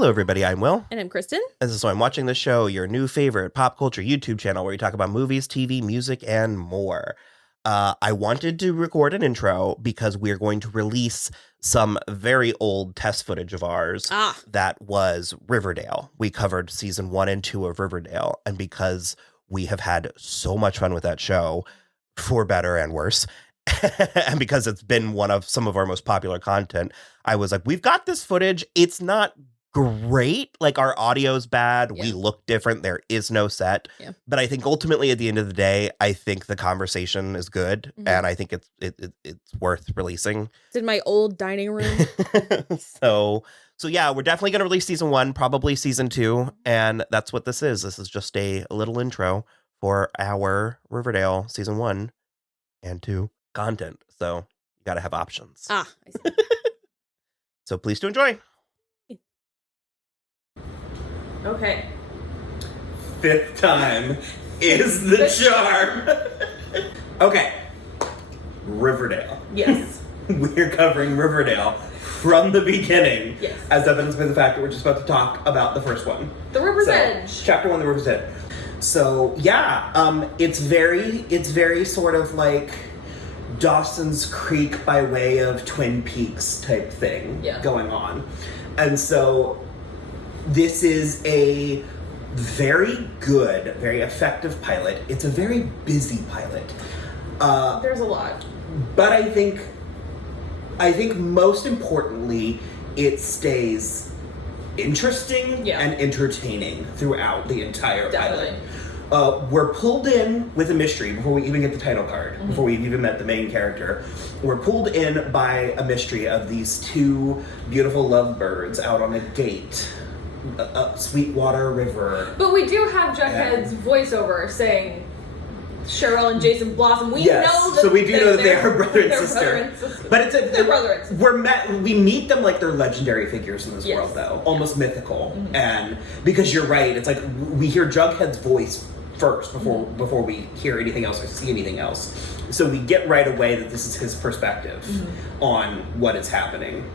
Hello, everybody. I'm Will. And I'm Kristen. And so I'm watching the show, your new favorite pop culture YouTube channel where we talk about movies, TV, music, and more. I wanted to record an intro because we're going to release some very old test footage of ours that was Riverdale. We covered season 1 and 2 of Riverdale. And because we have had so much fun with that show, for better and worse, and because it's been one of some of our most popular content, I was like, we've got this footage. It's not great. Like, our audio's bad. Yeah. We look different. There is no set. Yeah. But I think ultimately at the end of the day, I think the conversation is good. Mm-hmm. And I think it's worth releasing. It's in my old dining room. So yeah, we're definitely going to release season 1, probably season 2. And that's what this is. This is just a little intro for our Riverdale season 1 and 2 content. So you got to have options. I see. So please do enjoy. Okay. 5th time is the charm. Okay. Riverdale. Yes. We're covering Riverdale from the beginning. Yes. As evidenced by the fact that we're just about to talk about the first one. The River's Edge. Chapter 1, The River's Edge. So yeah, it's very sort of like Dawson's Creek by way of Twin Peaks type thing going on. And so this is a very good, very effective pilot. It's a very busy pilot. There's a lot. But I think most importantly, it stays interesting and entertaining throughout the entire pilot. We're pulled in with a mystery before we even get the title card, before we've even met the main character. We're pulled in by a mystery of these 2 beautiful lovebirds out on a date up Sweetwater River. But we do have Jughead's voiceover saying Cheryl and Jason Blossom. We know that, so we do know that they are brother and sister. Brother and sister. But they're brother and sister. We meet them like they're legendary figures in this world, though, almost mythical. Mm-hmm. And because you're right, it's like we hear Jughead's voice first before we hear anything else or see anything else. So we get right away that this is his perspective on what is happening.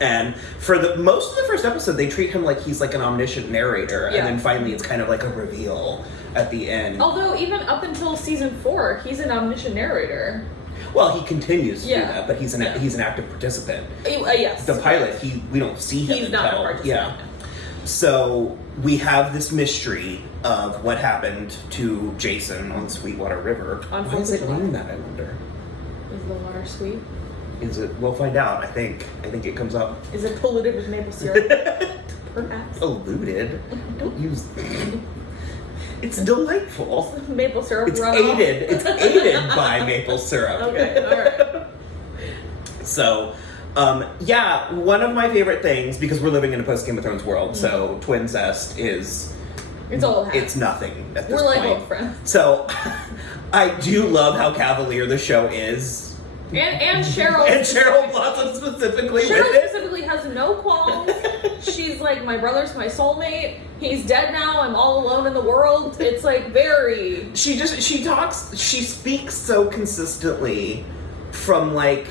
And for most of the first episode, they treat him like he's like an omniscient narrator, and then finally it's kind of like a reveal at the end. Although even up until season 4, he's an omniscient narrator. Well, he continues to do that, but he's an active participant. Yes. The pilot, we don't see him. He's not a participant. Yeah. So we have this mystery of what happened to Jason on Sweetwater River. Why is it named that, I wonder? Is the water sweet? Is it? We'll find out. I think it comes up. Is it polluted with maple syrup? Perhaps. Polluted? Don't use. It's delightful. Maple syrup. It's aided by maple syrup. Okay. All right. So, one of my favorite things, because we're living in a post Game of Thrones world, so Twincest is. It's all half. It's nothing at this point. We're like old friends. So, I do love how cavalier the show is. And Cheryl. And Cheryl Blossom specifically. Cheryl specifically has no qualms. She's like, my brother's my soulmate. He's dead now. I'm all alone in the world. It's like very. She speaks so consistently from like.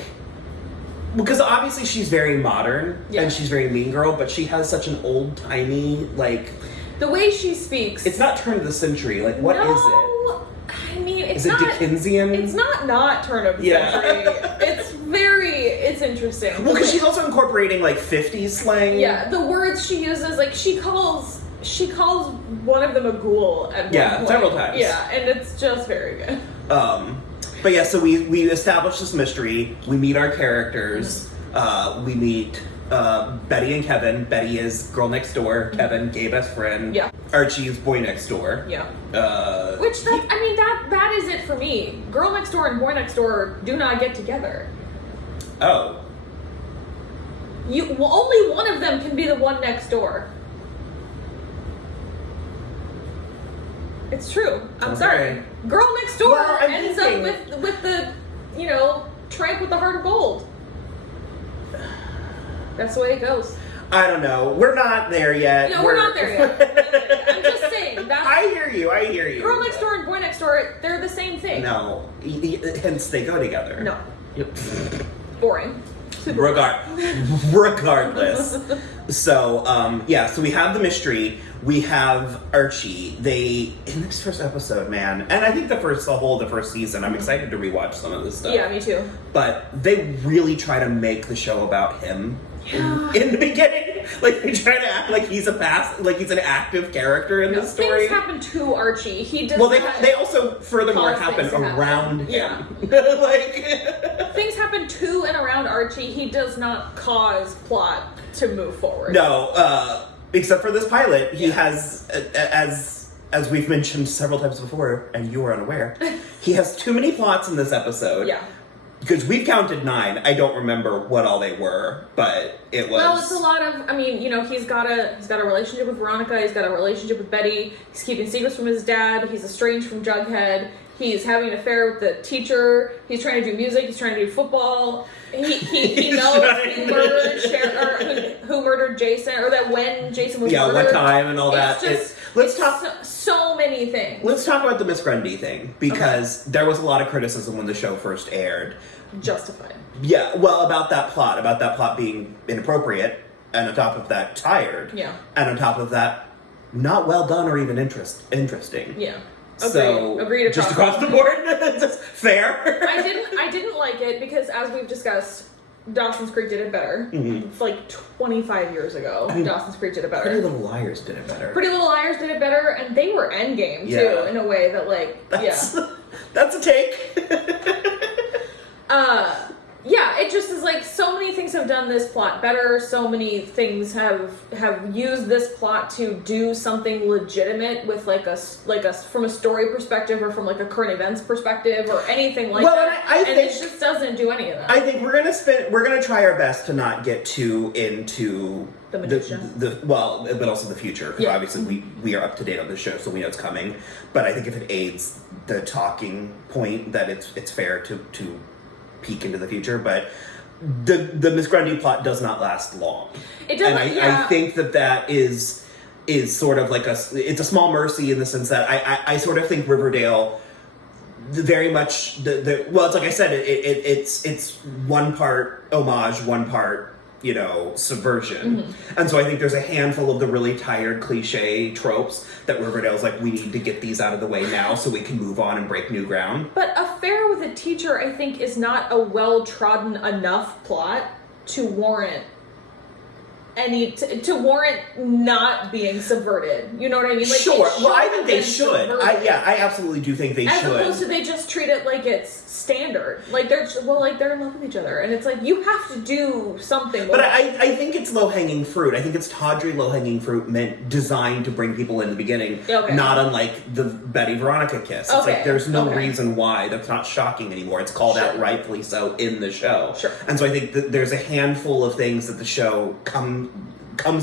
Because obviously she's very modern and she's very Mean Girl, but she has such an old timey like. The way she speaks. It's not turn of the century. Like, what is it? I mean, is it Dickensian? It's not turn of the century. It's interesting. Well, because she's also incorporating like 50s slang. Yeah, the words she uses, like she calls one of them a ghoul at one point. Several times. Yeah, and it's just very good. But yeah, so we establish this mystery. We meet our characters. We meet Betty and Kevin. Betty is girl next door. Kevin, gay best friend. Yeah. Archie is boy next door. Yeah. That is it for me. Girl next door and boy next door do not get together. Oh. Only one of them can be the one next door. It's true. I'm sorry. Girl next door ends up with the tramp with the heart of gold. That's the way it goes. I don't know. We're not there yet. No, we're not there yet. I'm just saying. I hear you. Girl next door and boy next door, they're the same thing. No. Hence, they go together. No. Yep. Boring. Regardless. So, so we have the mystery. We have Archie. In this first episode, man, and I think the first season, I'm excited to rewatch some of this stuff. Yeah, me too. But they really try to make the show about him. In the beginning, like they try to act like he's an active character in the story. Things happen to Archie. He does. Well, they also furthermore happen around him. Yeah. Like things happen to and around Archie. He does not cause plot to move forward. No, except for this pilot, he has as we've mentioned several times before, and you are unaware, he has too many plots in this episode. Yeah. Because we've counted 9. I don't remember what all they were, but it was... Well, it's a lot of... I mean, he's got a relationship with Veronica. He's got a relationship with Betty. He's keeping secrets from his dad. He's estranged from Jughead. He's having an affair with the teacher. He's trying to do music. He's trying to do football. He knows who murdered Jason, or that when Jason was murdered. Yeah, what time and all that. Let's talk... So many things. Let's talk about the Miss Grundy thing, because there was a lot of criticism when the show first aired. Justified. Yeah, well, about that plot being inappropriate, and on top of that, tired. Yeah. And on top of that, not well done or even interesting. Yeah. Agreed across just across the board. Just fair. I didn't like it because, as we've discussed, Dawson's Creek did it better. Mm-hmm. Like 25 years ago, Dawson's Creek did it better. Pretty Little Liars did it better. Pretty Little Liars did it better, and they were endgame too, in a way that that's a take. It just is like so many things have done this plot better. So many things have used this plot to do something legitimate with like a from a story perspective or from like a current events perspective or anything like that. I think it just doesn't do any of that. I think we're gonna try our best to not get too into the minutia. But also the future, because obviously we are up to date on the show, so we know it's coming. But I think if it aids the talking point, that it's fair to peek into the future. But the Miss Grundy plot does not last long. It doesn't. And I think that is sort of like it's a small mercy in the sense that I sort of think Riverdale very much it's like I said, it's one part homage, one part subversion. Mm-hmm. And so I think there's a handful of the really tired cliche tropes that Riverdale's like, we need to get these out of the way now so we can move on and break new ground. But Affair with a Teacher, I think, is not a well-trodden enough plot to warrant to warrant not being subverted. You know what I mean? Like, sure. Well, I think they should. I absolutely do think they should. As opposed to they just treat it like it's standard. Like they're in love with each other, and it's like you have to do something. But I think it's low hanging fruit. I think it's tawdry low hanging fruit designed to bring people in the beginning. Okay. Not unlike the Betty Veronica kiss. It's like there's no reason why. That's not shocking anymore. It's called out rightfully so in the show. Sure. And so I think that there's a handful of things that the show comes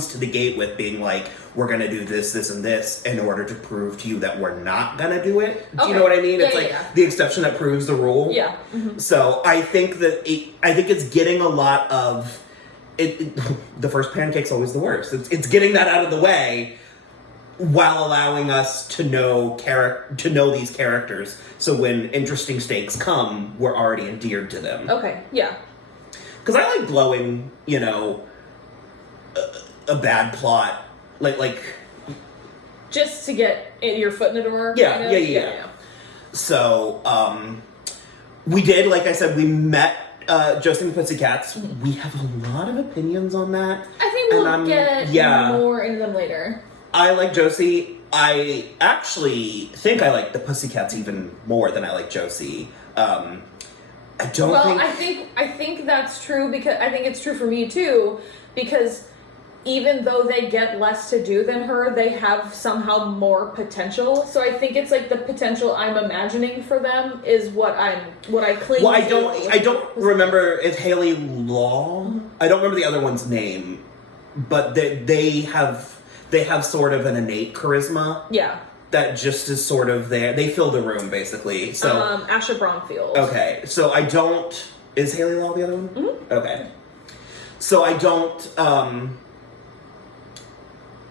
to the gate with being like, we're going to do this, this, and this in order to prove to you that we're not going to do it. Do you know what I mean? It's the exception that proves the rule. Yeah. Mm-hmm. So I think that it's getting a lot of it. The first pancake's always the worst. It's getting that out of the way while allowing us to know these characters. So when interesting stakes come, we're already endeared to them. Okay. Yeah. Because I like blowing, a bad plot, like just to get your foot in the door. Yeah. So, we did, like I said, we met Josie and the Pussycats. Mm-hmm. We have a lot of opinions on that. I think we'll get more into them later. I like Josie. I actually think I like the Pussycats even more than I like Josie. I think that's true, because I think it's true for me too, because even though they get less to do than her, they have somehow more potential. So I think it's like the potential I'm imagining for them is what I cling to. Well, I don't remember if Haley Law. Mm-hmm. I don't remember the other one's name, but they have sort of an innate charisma. Yeah. That just is sort of there. They fill the room, basically. So Asha Bromfield. Okay, so I don't. Is Haley Law the other one? Mm-hmm. Okay. So I don't.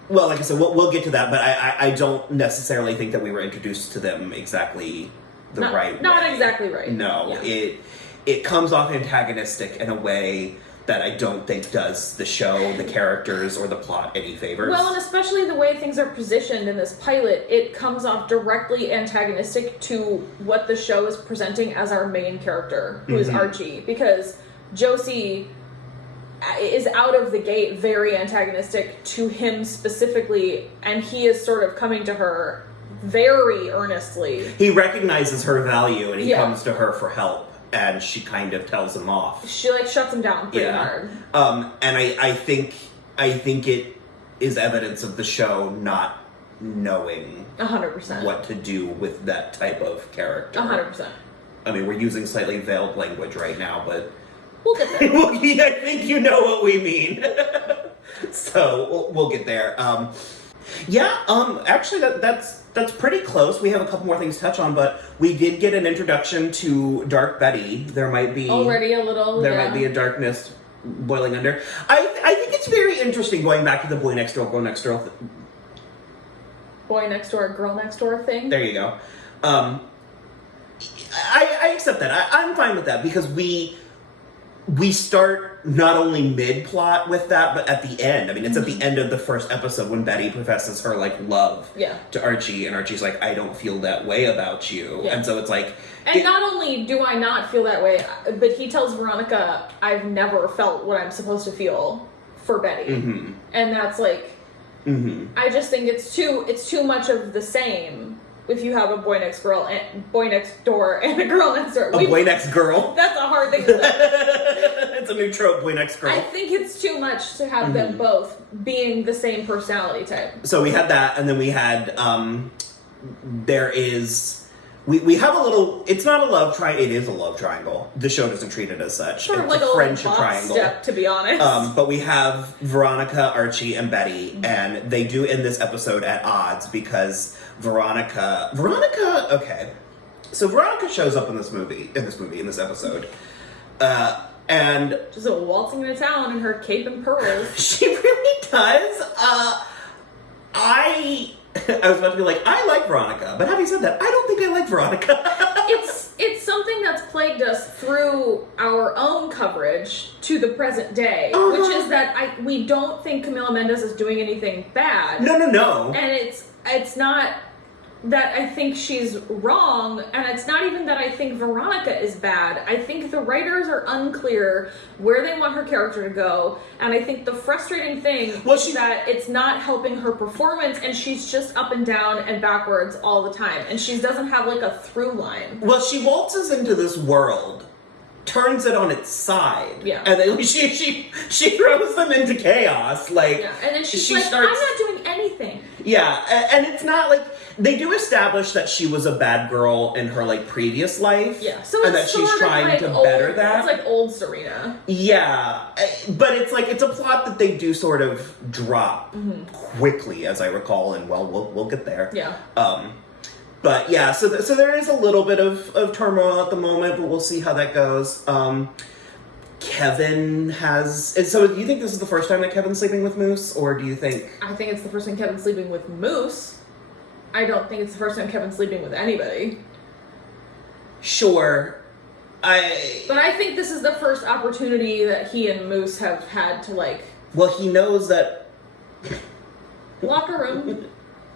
Well, like I said, we'll get to that, but I don't necessarily think that we were introduced to them exactly right way. Not exactly right. No, yeah. It comes off antagonistic in a way that I don't think does the show, the characters, or the plot any favors. Well, and especially the way things are positioned in this pilot, it comes off directly antagonistic to what the show is presenting as our main character, who is Archie. Because Josie is out of the gate very antagonistic to him specifically, and he is sort of coming to her very earnestly. He recognizes her value, and he comes to her for help. And she kind of tells him off. She shuts him down pretty hard. And I think it is evidence of the show not knowing 100% what to do with that type of character. 100%. I mean, we're using slightly veiled language right now, but we'll get there. I think you know what we mean. So we'll get there. Actually, that's pretty close. We have a couple more things to touch on, but we did get an introduction to Dark Betty. There might be already a little. There might be a darkness boiling under. I think it's very interesting going back to the boy next door, girl next door. Boy next door, girl next door thing. There you go. I accept that. I'm fine with that because we start not only mid-plot with that, but at the end. I mean, it's at the end of the first episode when Betty professes her, love to Archie, and Archie's like, I don't feel that way about you. Yeah. And so it's like... And not only do I not feel that way, but he tells Veronica, I've never felt what I'm supposed to feel for Betty. Mm-hmm. And that's like... Mm-hmm. I just think it's too much of the same. If you have a boy next door and a girl next door. Boy next girl. That's a hard thing to say. It's a new trope, boy next girl. I think it's too much to have them both being the same personality type. So we had that, and then we had, we have a little, it's not a love triangle, it is a love triangle. The show doesn't treat it as such. Sort of it's like a friendship triangle. Step, to be honest. But we have Veronica, Archie, and Betty, and they do end this episode at odds because Veronica, okay. So Veronica shows up in this episode. And she's waltzing into town in her cape and pearls. She really does. I was about to be like, I like Veronica, but having said that, I don't think I like Veronica. It's something that's plagued us through our own coverage to the present day, which is that we don't think Camila Mendes is doing anything bad. No. And it's not that I think she's wrong, and it's not even that I think Veronica is bad. I think the writers are unclear where they want her character to go, and I think the frustrating thing is that it's not helping her performance, and she's just up and down and backwards all the time, and she doesn't have a through line. Well, she waltzes into this world, turns it on its side, and then she throws them into chaos, and then she starts, I'm not doing anything. And it's not like they do establish that she was a bad girl in her previous life, so and that she's trying to better that. It's like old Serena, but it's a plot that they do sort of drop quickly, as I recall, and we'll get there. But so there is a little bit of turmoil at the moment, but we'll see how that goes. Kevin has... So do you think this is the first time that Kevin's sleeping with Moose, or do you think... I think it's the first time Kevin's sleeping with Moose. I don't think it's the first time Kevin's sleeping with anybody. Sure. But I think this is the first opportunity that he and Moose have had to, Well, he knows that... Locker room...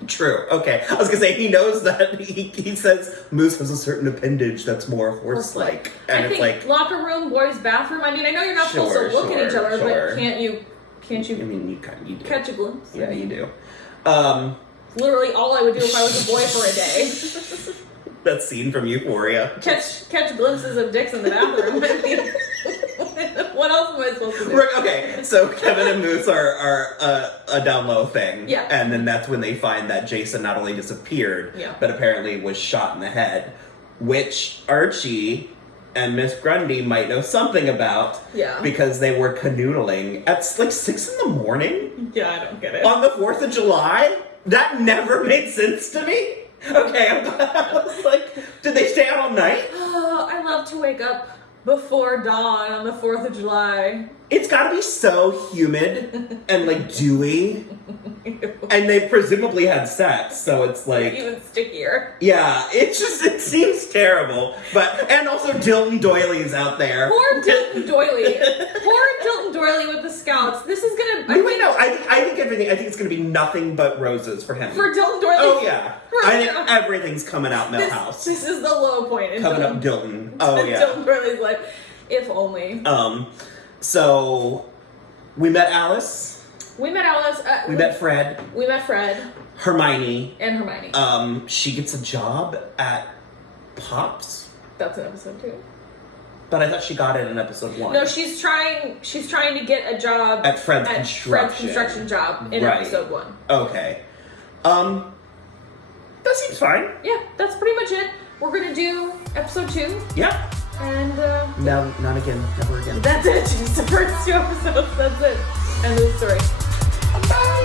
True. Okay. I was gonna say he knows that he says Moose has a certain appendage that's more horse-like, and I think locker room, boys' bathroom. I mean, I know you're not supposed to look at each other, but can't you? I mean, you do. Catch a glimpse. Yeah, you do. Literally, all I would do if I was a boy for a day. That scene from Euphoria. Catch glimpses of dicks in the bathroom. What else am I supposed to do? Okay, so Kevin and Moose are a down low thing. And then that's when they find that Jason not only disappeared, but apparently was shot in the head, which Archie and Miss Grundy might know something about. Because they were canoodling at 6 in the morning. I don't get it. On the 4th of July? That never made sense to me. Okay, I was like, did they stay out all night? Oh, I love to wake up before dawn on the 4th of July. It's gotta be so humid and dewy And they presumably had sex, so it's like even stickier. Yeah, it seems terrible. And also Dilton Doily's out there. Poor Dilton Doily. Poor Dilton Doily with the scouts. This is gonna. I think it's gonna be nothing but roses for him. For Dilton Doily. Oh yeah. I think everything's coming out Millhouse. This is the low point. Coming up Dilton. Oh yeah. Dilton Doily's life. If only. So we met Alice. We met Alice. We met Fred. We met Fred. Hermione. And Hermione. She gets a job at Pops. That's in episode 2. But I thought she got it in episode 1. No, she's trying to get a job at Fred's construction job in episode 1. Okay. That seems fine. Yeah, that's pretty much it. We're gonna do episode 2. Yeah. And no, not again. Never again. That's it. Just the first 2 episodes. That's it. End of the story. Bye.